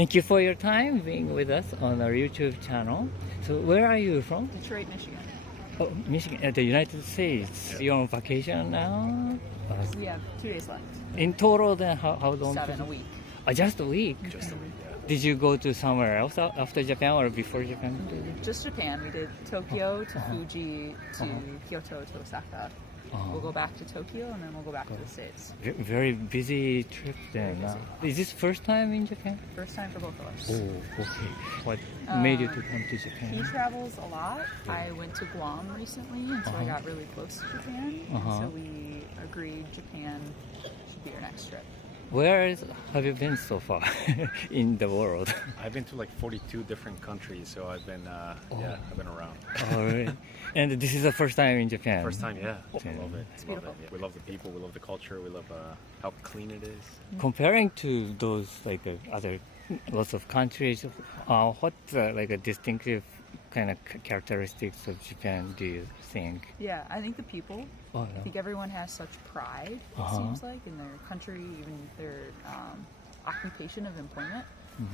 Thank you for your time being with us on our YouTube channel. So where are you from? Detroit, Michigan. Oh, Michigan, the United States. You're on vacation now? We have 2 days left. In total, then how long? 7 a week. Just a week? Just a week, yeah. Did you go to somewhere else after Japan or before Japan? Just Japan. We did Tokyo to Fuji to Kyoto to Osaka. We'll go back to Tokyo and then we'll go back to the States. Very busy trip then. Is this first time in Japan? First time for both of us. Oh, okay. What made you to come to Japan? He travels a lot. I went to Guam recently and so I got really close to Japan. And so we agreed Japan should be our next trip. Where have you been so far in the world? I've been to like 42 different countries, so I've been I've been around. All right. And this is the first time in Japan? First time, yeah. Okay. I love it. It's beautiful. Yeah. We love the people, we love the culture, we love how clean it is. Comparing to those other lots of countries, what's like a distinctive kind of characteristics of Japan do you think? Yeah, I think the people. Oh, I think everyone has such pride, it seems like, in their country, even their occupation of employment,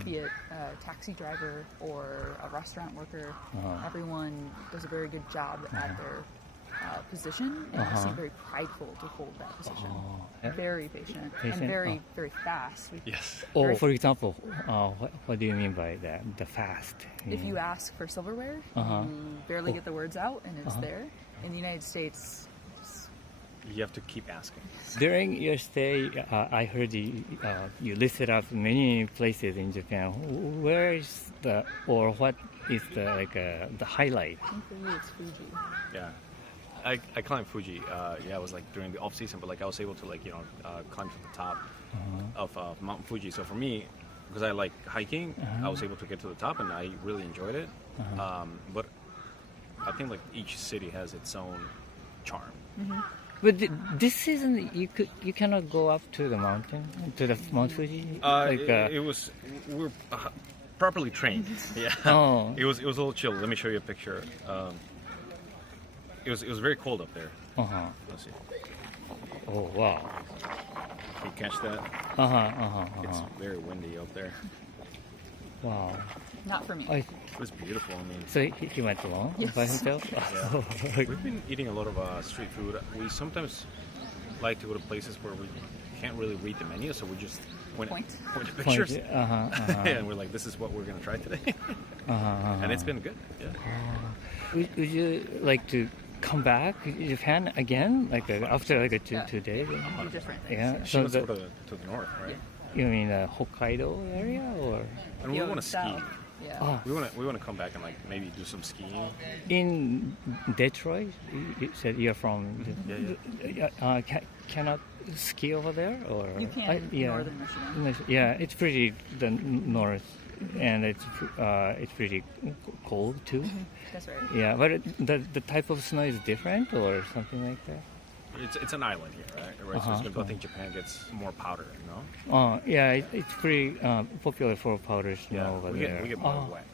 be it a taxi driver or a restaurant worker. Everyone does a very good job at their position, and they seem very prideful to hold that position. Very patient and very, very fast. Yes. Or, for example, what do you mean by that? The fast? If you ask for silverware, you barely get the words out, and it's there. In the United States, You have to keep asking. During your stay, I heard you listed up many places in Japan. Where is what is the highlight? I think for you it's Fuji. Yeah. I climbed Fuji. It was like during the off season, but like I was able to climb to the top of Mount Fuji. So for me, because I like hiking, I was able to get to the top, and I really enjoyed it. But I think like each city has its own charm. But this season, you cannot go up to the mountain, to the Mount Fuji. We were properly trained. Yeah. It was a little chill. Let me show you a picture. It was very cold up there. Let's see. Oh wow. Can you catch that? It's very windy up there. Wow. Not for me. It was beautiful. I mean, So he went alone by himself? we've been eating a lot of street food. We sometimes like to go to places where we can't really read the menu, so we just point to pictures. And we're like, this is what we're going to try today. And it's been good. Yeah. Would you like to come back to Japan again, after 2 days? Do different things. Yeah. She wants to go to the north, right? You mean the Hokkaido area, or And we want to ski. Yeah. We want to come back and maybe do some skiing. in Detroit? You said you're from. Cannot ski over there, or You can in northern Michigan. Yeah, it's pretty the north, and it's pretty cold too. That's right. Yeah, but the type of snow is different, or something like that. It's an island here, right? So I think Japan gets more powder, you know? Yeah, it's pretty popular for powder snow over there. We get more wet.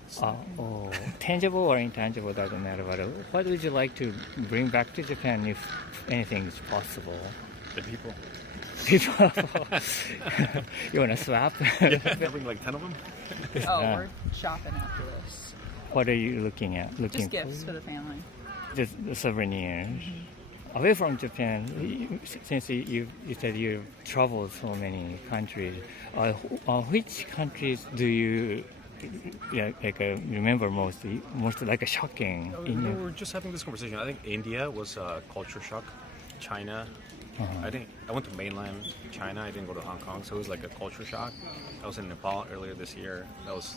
Tangible or intangible doesn't matter. But what would you like to bring back to Japan if anything is possible? The people. People, you wanna swap? Yeah, bring like 10 of them. We're shopping after this. What are you looking at? Just gifts for the family. Just the souvenirs. Away from Japan, since you said you've traveled so many countries, which countries do you remember most shocking? We were just having this conversation. I think India was a culture shock. China. I went to mainland China. I didn't go to Hong Kong, so it was like a culture shock. I was in Nepal earlier this year. That was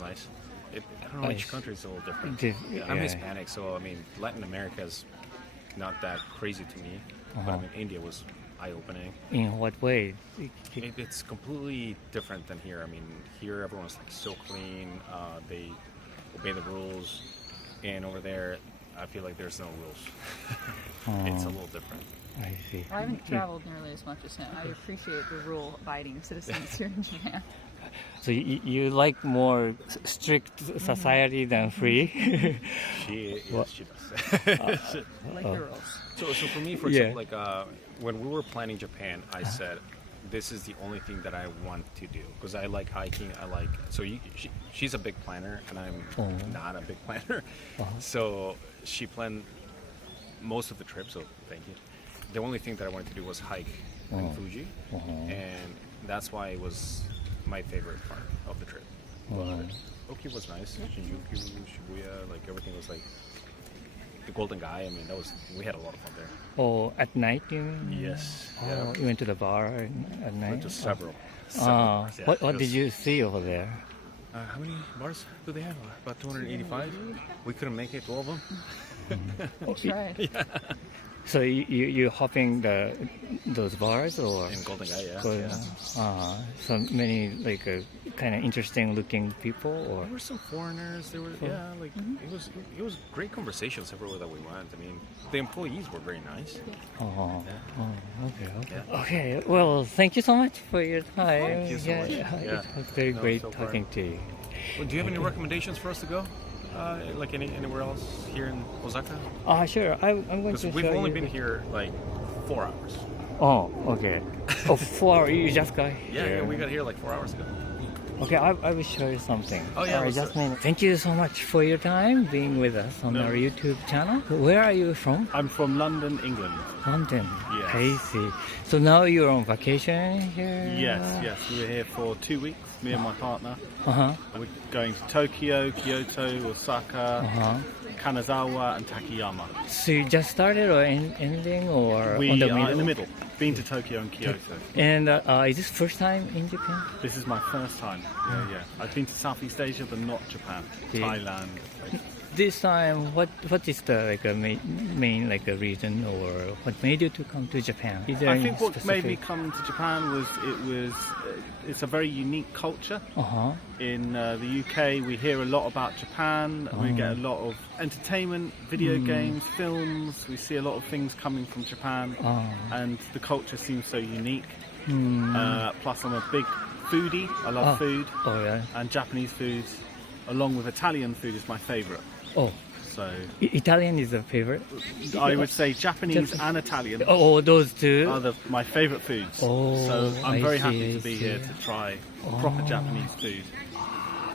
nice. I don't know, each country is a little different. I'm Hispanic, so I mean Latin America is not that crazy to me. But I mean India was eye-opening. In what way? It's completely different than here. I mean here everyone's like so clean. They obey the rules, and over there I feel like there's no rules. It's a little different. I see. I haven't traveled nearly as much as him. I appreciate the rule-abiding citizens here in Japan. So you like more strict society than free? She does. Like the rules. So for me, for example, when we were planning Japan, I said, this is the only thing that I want to do because I like hiking. She's a big planner and I'm not a big planner. So she planned most of the trip. So thank you. The only thing that I wanted to do was hike in Fuji, and that's why it was my favorite part of the trip. But Tokyo was nice. Shinjuku, Shibuya, like everything was like the Golden Guy. I mean, we had a lot of fun there. Oh, at night Yes. Oh, you went to the bar at night? Went to several. What It did was- you see over there? How many bars do they have? About 285. We couldn't make it to all of them. I tried. So you hopping those bars or? In Golden Guy, yeah. So, so many like kind of interesting looking people or? There were some foreigners. There were it was great conversations everywhere that we went. I mean, the employees were very nice. Okay. Well, thank you so much for your time. Thank you so much. It was very great so far. talking to you. Well, do you have any recommendations for us to go? Like anywhere else here in Osaka? Sure. I'm going Because to we've show only you. been here like 4 hours. Oh, okay. 4 hours. You just got Yeah, here. we got here like 4 hours ago. Okay, I will show you something. Oh, yeah, let's just do it. a minute. Thank you so much for your time being with us on our YouTube channel. Where are you from? I'm from London, England. London. Yes. I see. So now you're on vacation here? Yes. We're here for 2 weeks, me and my partner. Uh-huh. We're going to Tokyo, Kyoto, Osaka, Uh-huh. Kanazawa, and Takayama. So you just started or ending or We on the are middle? in the middle. Been to Tokyo and Kyoto. And is this first time in Japan? This is my first time. Yeah. I've been to Southeast Asia, but not Japan. Yeah. Thailand. This time, what is the main reason or what made you to come to Japan? Is there I any think what made me specific- come to Japan was it's a very unique culture. Uh-huh. In the UK, we hear a lot about Japan. We get a lot of entertainment, video games, films. We see a lot of things coming from Japan, and the culture seems so unique. Plus, I'm a big foodie. I love food, Oh yeah. and Japanese food, along with Italian food, is my favourite. Oh, So Italian is a favorite. I would say Japanese and Italian Oh, those two. are my favourite foods. Oh, So I'm I very see, happy I to be see. here to try proper Japanese food.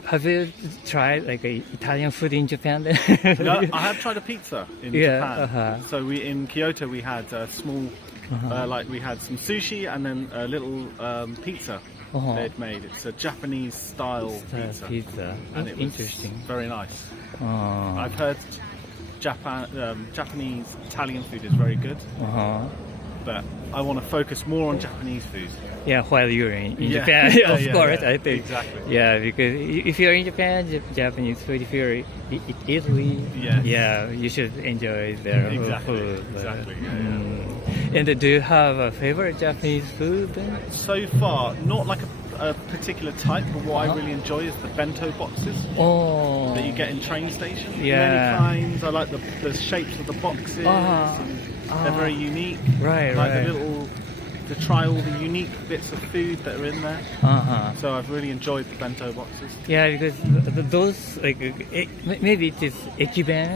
Have you tried Italian food in Japan? Then? No, I have tried a pizza in Yeah, Japan. So in Kyoto we had a small, we had some sushi and then a little pizza they'd made. It's a Japanese style pizza, and it was Interesting. very nice. Uh, I've heard Japanese Italian food is very good, but I want to focus more on Japanese food. yeah, while you're in Yeah. Japan, Yeah, of yeah, course, yeah, I think. exactly. Yeah, because if you're in Japan, Japanese food. If you're in Italy, Yes. yeah, you should enjoy their Exactly, food. exactly, yeah, And do you have a favorite Japanese food? Then? So far, not like a particular type, but what I really enjoy is the bento boxes Oh, that you get in train stations. Yeah. Many kinds. I like the shapes of the boxes. And they're very unique. Right, I like right. to try all the unique bits of food that are in there. So I've really enjoyed the bento boxes. Yeah, because those maybe it is ekiben,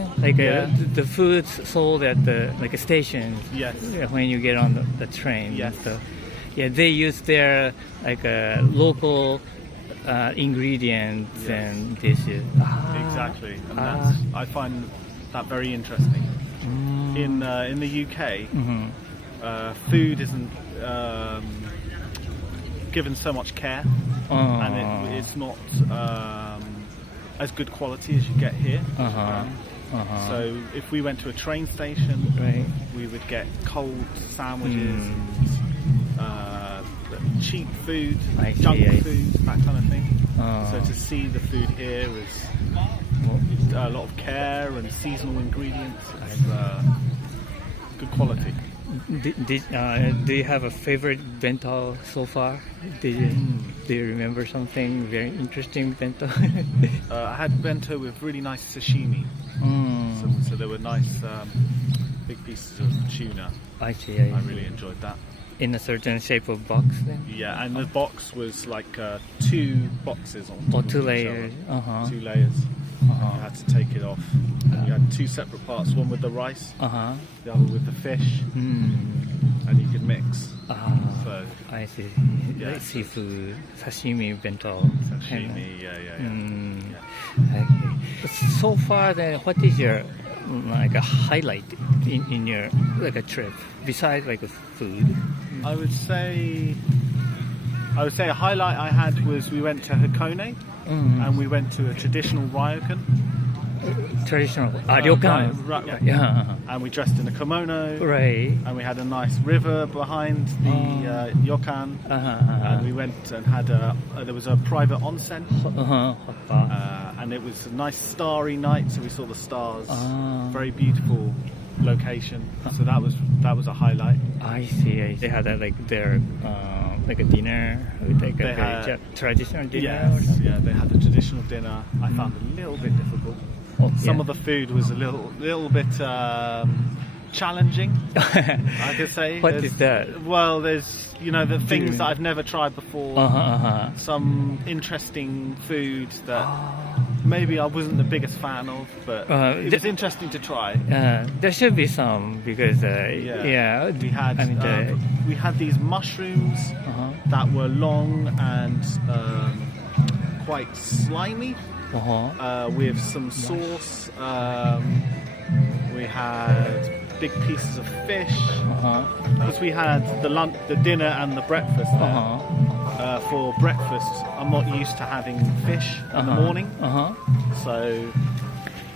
the foods sold at the stations. Yes. When you get on the train. Yes. So, yeah, they use their local ingredients and dishes. Exactly. And I find that very interesting. In the UK, food isn't given so much care, and it's not as good quality as you get here. in Japan. So if we went to a train station, Right. we would get cold sandwiches and cheap food, I see, junk I see. food, that kind of thing. So to see the food here is a lot of care and seasonal ingredients. It's good quality. Do you have a favorite bento so far? Do you remember something very interesting bento? I had bento with really nice sashimi. So there were nice big pieces of tuna. I see. I really enjoyed that. In a certain shape of box then? Yeah, and the box was like 2 boxes on top Or of 2 each layers. other. 2 layers. You had to take it off. And you had two separate parts, one with the rice, the other with the fish, and you could mix. So, I see. Yeah. Like seafood, sashimi, bento. sashimi, yeah. Okay. So far, then, what is your like a highlight in your like a trip besides like food? I would say a highlight I had was we went to Hakone and we went to a traditional ryokan. Traditional ryokan. Right. Yeah. And we dressed in a kimono. Right. And we had a nice river behind the ryokan. And we went and had there was a private onsen. And it was a nice starry night, so we saw the stars. Very beautiful location. So that was a highlight. I see. They had like their like a dinner, like a very traditional dinner. Yes, yeah, they had a traditional dinner. I found it a little bit difficult. Some of the food was a little bit challenging, I could say. What is that? Well, there's the things that I've never tried before. Some interesting food that maybe I wasn't the biggest fan of, but it was interesting to try. There should be some because we had these mushrooms that were long and quite slimy. With some sauce. We had big pieces of fish. Because we had the dinner and the breakfast there. For breakfast, I'm not used to having fish in the morning. So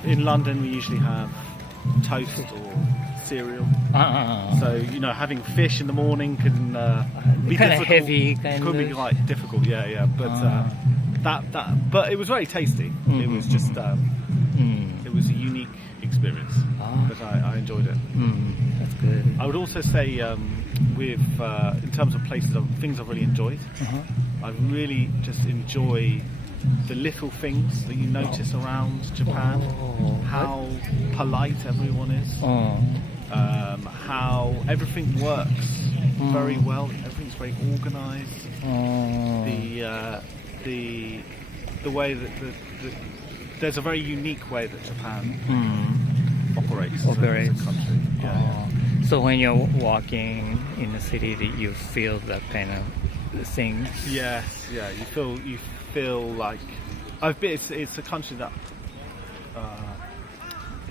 in London, we usually have toast or cereal. So having fish in the morning can be kind of difficult. heavy. Could be quite difficult. Yeah. But but it was very tasty. It was just it was a unique experience, but I enjoyed it. That's good. I would also say with in terms of things I've really enjoyed, I really just enjoy the little things that you notice around Japan, how polite everyone is, how everything works very well, everything's very organised, the way that there's a very unique way that Japan operates as a country. So when you're walking in the city, you feel that kind of things. Yes, yeah. You feel like it's a country that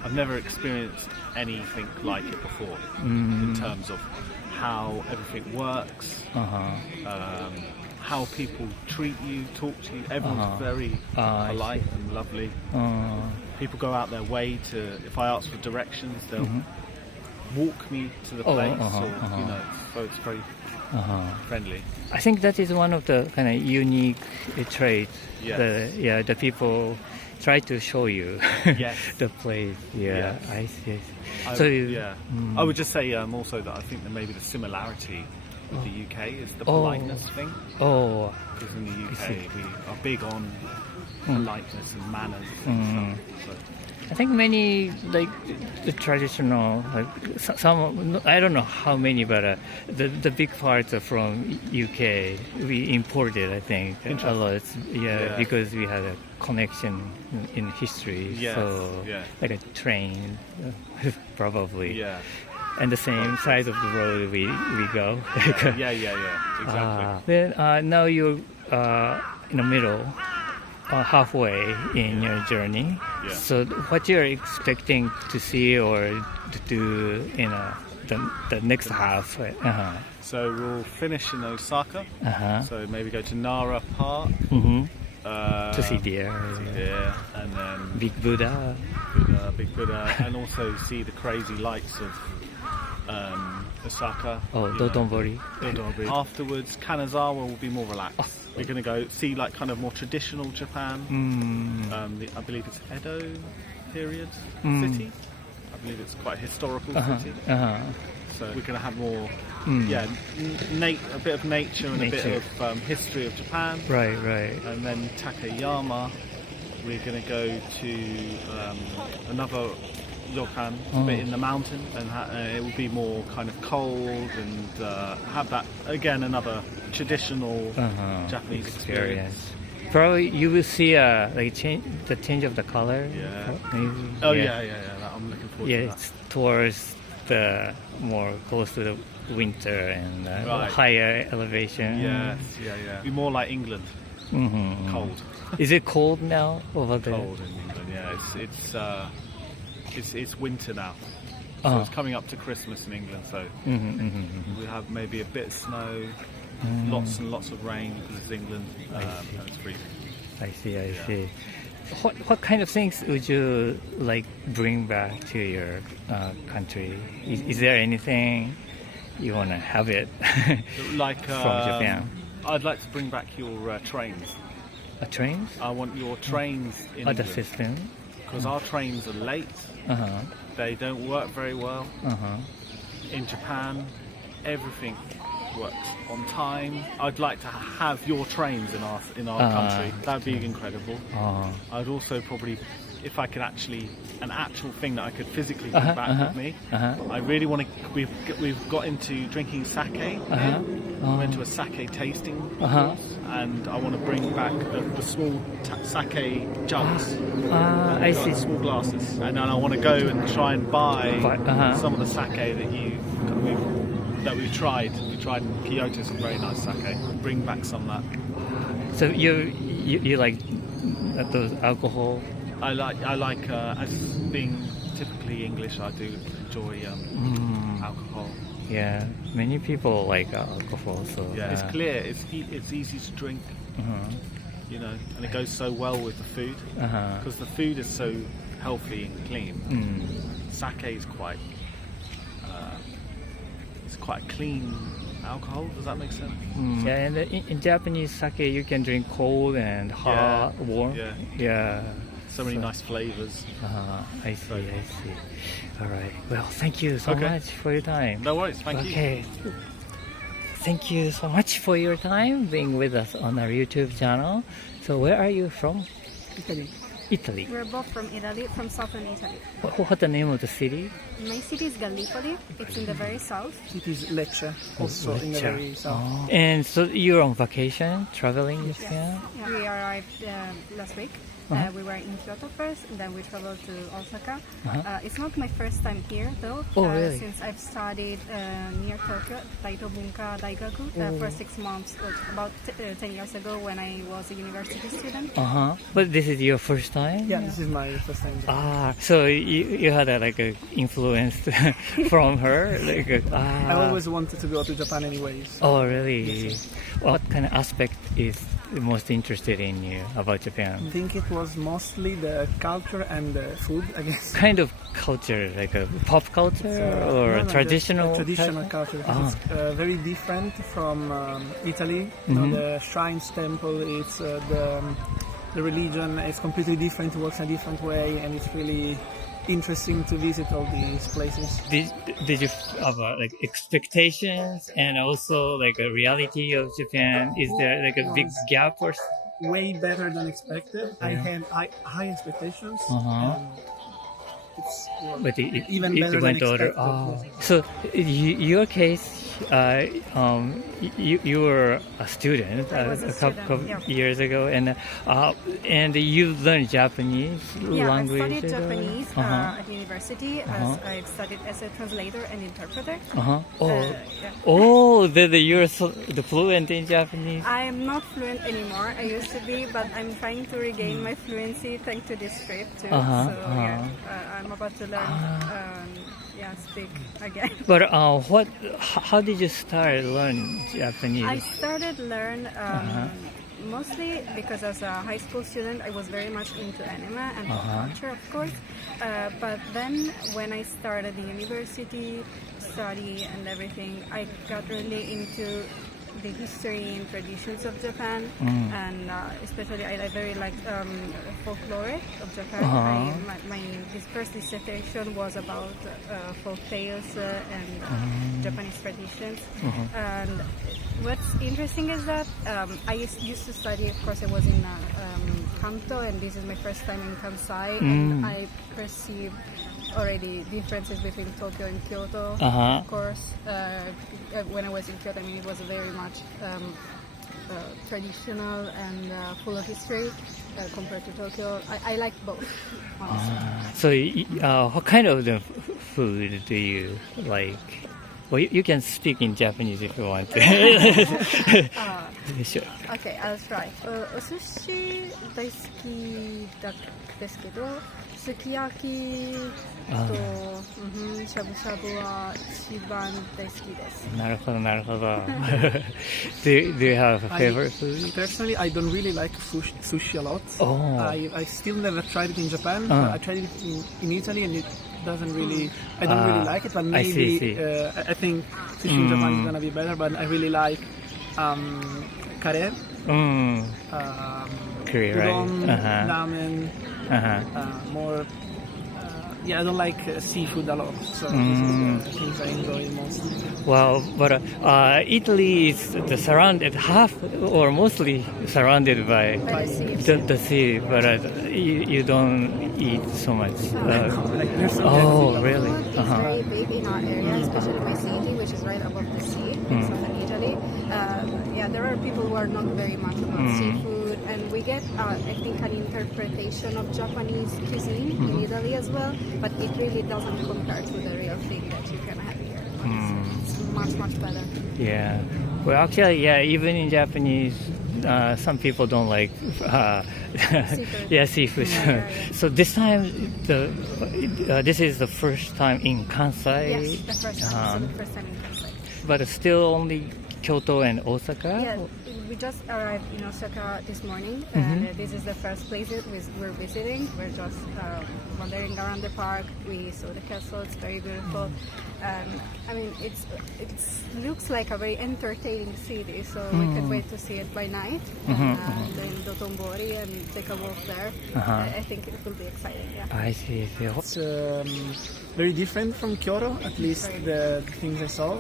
I've never experienced anything like it before in terms of how everything works. How people treat you, talk to you. Everyone's very polite and lovely. People go out their way to, if I ask for directions, they'll walk me to the place. So it's very friendly. I think that is one of the kind of unique traits. Yes. The people try to show you the place. Yes. I see. I would just say also that I think that maybe the similarity with the UK is the politeness thing. Because in the UK we are big on politeness and manners and stuff. So. I think many like the traditional, like some I don't know how many, but the big parts are from UK. We imported, I think, a lot. Because we had a connection in history. Like a train, probably. And the same side of the road we go. Exactly. Then now you're in the middle, halfway in your journey. So what you're expecting to see or to do in the next half? So we'll finish in Osaka. So maybe go to Nara Park. To see the area. And then Big Buddha, and also see the crazy lights of Osaka. Dotonbori. Afterwards, Kanazawa will be more relaxed. We're going to go see like kind of more traditional Japan. I believe it's Edo period city. I believe it's quite a historical city. So we're going to have more, a bit of nature and a bit of history of Japan. Right. And then Takayama, we're going to go to another ryokan, a bit in the mountain, and it will be more kind of cold and have that again another traditional Japanese experience. probably you will see like the change of the color. Yeah. Maybe. Oh yeah. I'm looking forward Yeah, to that. it's towards the more close to the winter and Right. higher elevation. Yes, yeah. Be more like England. Mm-hmm. Cold. Is it cold now over there? Cold in England. Yeah, it's winter now. So it's coming up to Christmas in England. So we have maybe a bit of snow, lots and lots of rain because it's England. And it's freezing. I see. What kind of things would you like bring back to your country? Is there anything you want to have it Like from Japan? I'd like to bring back your trains. Trains? I want your trains in Other England system? because our trains are late. They don't work very well. In Japan, everything works on time. I'd like to have your trains in our country. That'd be incredible. I'd also probably, if I could an actual thing that I could physically bring back with me. I really want to. We've got into drinking sake. We went to a sake tasting course, and I want to bring back the small sake jugs. I see. Small glasses, and then I want to go and try and buy some of the sake that we've tried. We tried in Kyoto some very nice sake. Bring back some of that. So you like those alcohol? I like as being typically English. I do enjoy alcohol. Yeah, many people like alcohol. So Yeah, it's clear. It's easy to drink. You know, and it goes so well with the food because the food is so healthy and clean. Sake is quite it's quite clean alcohol. Does that make sense? Yeah, and in Japanese sake you can drink cold and hot, warm. Yeah. So many nice flavors. I see. All right. Well, thank you so much for your time. No worries. Thank you. Okay. Thank you so much for your time being with us on our YouTube channel. So where are you from? Italy. We're both from Italy, from southern Italy. What's the name of the city? My city is Gallipoli. It's in the very south. It is Lecce, also in the very south. And so you're on vacation, traveling in Japan? Yeah. We arrived last week. We were in Kyoto first, and then we traveled to Osaka. It's not my first time here, though. Really? Since I've studied near Tokyo, Taito Bunka Daigaku, for 6 months, about 10 years ago when I was a university student. But this is your first time? Yeah, this is my first time. So you had a influence from her? I always wanted to go to Japan anyways. Oh, really? What kind of aspect is the most interested in you about Japan? I think it was mostly the culture and the food, I guess. Kind of culture, like a pop culture or traditional? Traditional culture. It's very different from Italy. You know, the shrines, temple, it's the religion is completely different, it works in a different way, and it's really interesting to visit all these places. Did you have expectations and also like a reality of Japan? Is there like a big gap or? Way better than expected. I had high expectations. And it's But even it better went than over. expected. So your case, you were a student I was a couple student, of years ago, and you learned Japanese language. I studied Japanese at university. I've studied as a translator and interpreter. You're fluent in Japanese. I'm not fluent anymore. I used to be, but I'm trying to regain my fluency thanks to this trip too. I'm about to learn, speak again. But how did you start learning Japanese? I started learn mostly because as a high school student I was very much into anime and pop culture, of course. But then when I started the university study and everything, I got really into the history and traditions of Japan, and especially I very liked folklore of Japan. His first dissertation was about folk tales and Japanese traditions. And what's interesting is that I used to study, of course I was in Kanto, and this is my first time in Kansai, and I perceived already differences between Tokyo and Kyoto. Of course, when I was in Kyoto, it was very much traditional and full of history compared to Tokyo. I like both, honestly. So, what kind of the food do you like? Well, you can speak in Japanese if you want to. Sure. Okay, I'll try. お寿司大好きですけど、すき焼きとしゃぶしゃぶは一番大好きです。なるほど、なるほど。do you have a favorite food? Personally, I don't really like sushi a lot. Oh. I still never tried it in Japan. But I tried it in Italy, and it doesn't really. I don't really like it. But maybe I think sushi in Japan is gonna be better. But I really like curry. Curry, udon, right? ramen. More. Yeah, I don't like seafood a lot, so this is the things I enjoy most. Well, but Italy is surrounded half or mostly surrounded by the sea, but you don't eat so much. Really? It's very big in our area, especially my city, which is right above the sea in southern Italy. Yeah, there are people who are not very much about seafood, and we get, I think, an interpretation of Japanese cuisine in Italy as well, but it really doesn't compare to the real thing that you can have here. It's much, much better. Yeah. Well, actually, yeah, even in Japanese, some people don't like Seafood. seafood. Yeah. So this time, this is the first time in Kansai. Yes, the first time. This is the first time in Kansai. But still only Kyoto and Osaka? Yeah, we just arrived in Osaka this morning, and this is the first place that we're visiting. We're just wandering around the park. We saw the castle; it's very beautiful. I mean, it looks like a very entertaining city, so we can't wait to see it by night. Then Dotonbori and take a walk there. I think it will be exciting. Yeah. I see. It's very different from Kyoto, at least the things I saw.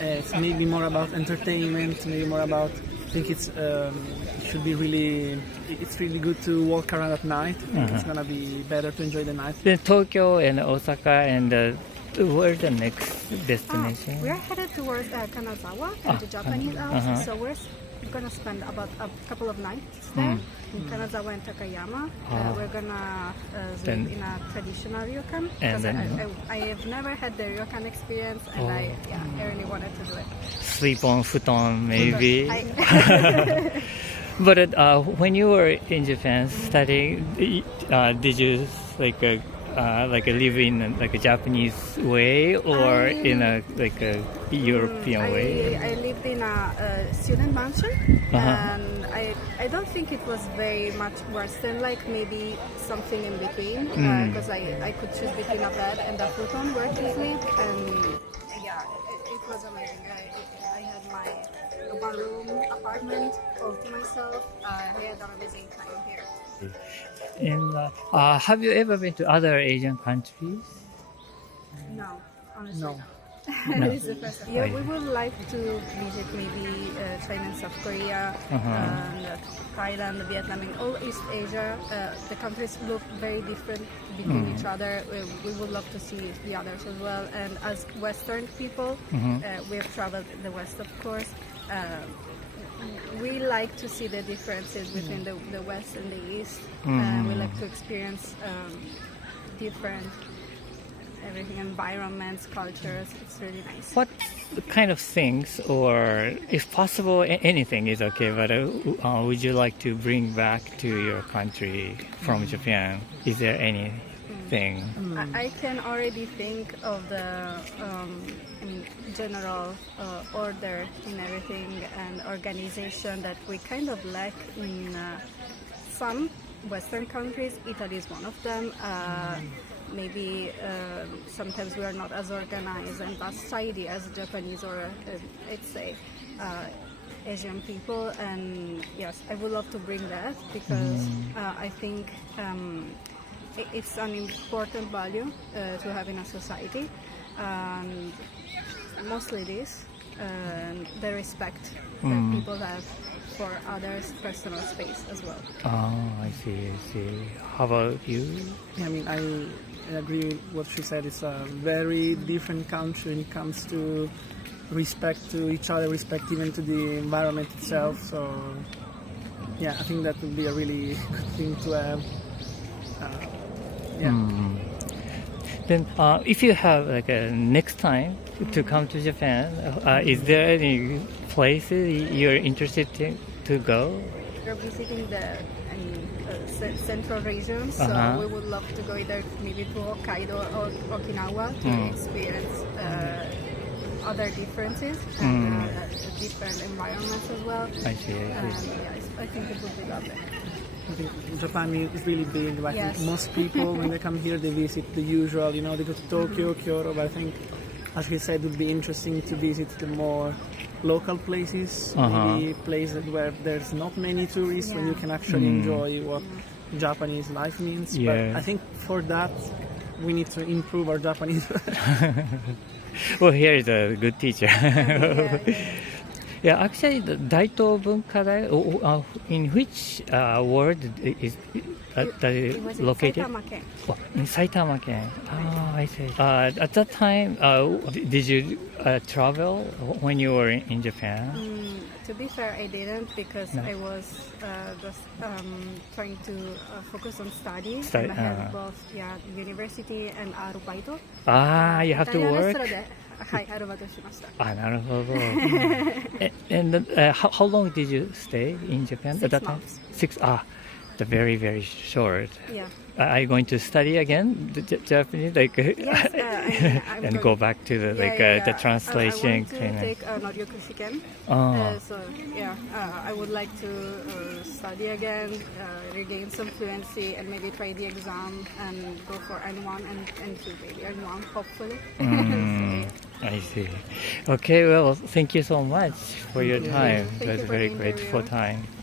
It's maybe more about entertainment, maybe more about. I think it's really good to walk around at night. I think it's gonna be better to enjoy the night. Then Tokyo and Osaka and where's the next destination? We're headed towards Kanazawa, the Japanese Alps. So we're gonna spend about a couple of nights there in Kanazawa and Takayama. We're gonna live in a traditional ryokan because I have never had the ryokan experience, and I really wanted to do it. Sleep on futon, maybe. But when you were in Japan studying, did you like live in like a Japanese way or in a European way? I lived in a student mansion, and I don't think it was very much Western, like maybe something in between, because I could choose between a bed and a futon where to sleep, and yeah, it was amazing. I had my one-room apartment all to myself. I had an amazing time here. And have you ever been to other Asian countries? No, honestly. No. This is the first time. Yeah, we would like to visit maybe China and South Korea, and Thailand, Vietnam, and all East Asia. The countries look very different between each other. We would love to see the others as well. And as Western people, we have traveled the West, of course. We like to see the differences between the West and the East. We like to experience different everything, environments, cultures. It's really nice. What kind of things, or if possible, anything is okay, but would you like to bring back to your country from Japan? Is there anything? I can already think of the general order in everything and organization that we kind of lack in some Western countries. Italy is one of them. Maybe sometimes we are not as organized and as tidy as Japanese or I'd say Asian people. And yes, I would love to bring that because I think it's an important value to have in a society. Mostly this, the respect that people have for others' personal space as well. Oh, I see. How about you? I mean, I agree with what she said. It's a very different country when it comes to respect to each other, respect even to the environment itself. So yeah, I think that would be a really good thing to have. Then, if you have like a next time to come to Japan, is there any places you're interested to go? We're visiting the central region, so we would love to go either maybe to Hokkaido or Okinawa to experience other differences and different environments as well. I see. I think it would be lovely. I think Japan is really big. I Yes. think most people, when they come here, they visit the usual. They go to Tokyo, Kyoto. But I think, as he said, it would be interesting to visit the more local places, maybe places where there's not many tourists, when you can actually enjoy what Japanese life means. Yeah. But I think for that, we need to improve our Japanese. Well, here is a good teacher. Yeah, actually, the Daito Bunkadai, in which ward is It was in located? Saitama Ken. Oh, in Saitama Ken. I see. At that time, did you travel when you were in Japan? To be fair, I didn't because I was just trying to focus on study. And I had both university and arubaito. You have to work? はい、アルバイトしました。なるほど。And how long did you stay in Japan at that time? 6 months. The very, very short. Yeah. Are you going to study again the Japanese, like, Yes, I'm and going, go back to the the translation? I want to take Noryoku Shiken. So yeah, I would like to study again, regain some fluency, and maybe try the exam and go for N1 and N2, maybe N1, hopefully. I see. Okay, well, thank you so much for your time. Thank It was you a for very the grateful interview. time.